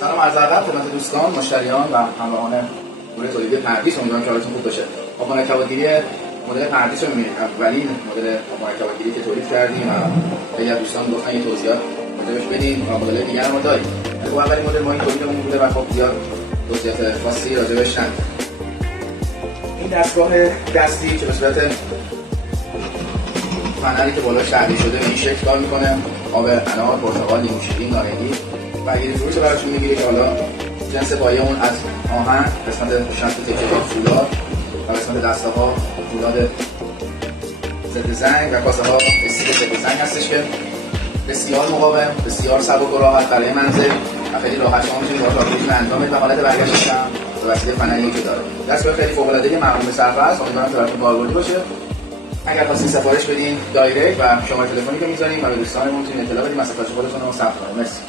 سلام عرض ادب خدمت دوستان، مشتریان و همراهان گروه تولید پردیس. امیدوارم که حالتون خوب باشه. ما مرکباتگیری مدل پردیس رو می‌بینید. اولین مدل مرکباتگیری که تولید کردیم و خیلی از دوستان گفتن یه توضیحات راجعش بدیم و مدل دیگه هم داریم. خب اولین مدل ما این تولیدمون بوده و خب زیاد توضیحات خاصی راجعش نداریم. این دستگاه دستی که به صورت فنری که بالاش تعبیه شده به این شکل کار می‌کنه. آب انار، پرتقال، لیمو شیرین، نارنگی و یه فروش براتون میگیره که حالا جنس پایه اون از آهن، قسمت شانت تکه فولاد و قسمت دسته ها فولاد ضد زنگ و کاسه ها استیل ضد زنگ هستش که بسیار مقاوم، بسیار سبک و راحت برای منزل و خیلی راحت شما میتونید راحت‌تر انجام بدید و حالت برگشتش هم به وسیله فنری که داره. دستگاه خیلی فوق‌العاده مقرون به صرفه است. امیدوارم که براتون کاربردی باشه. اگر خواستین سفارش بدین دایرکت و شماره تلفنی که می‌ذاریم و به دوستانمون میتونید اطلاع بدید، مسافت خودتون رو ثبت کنید. مرسی.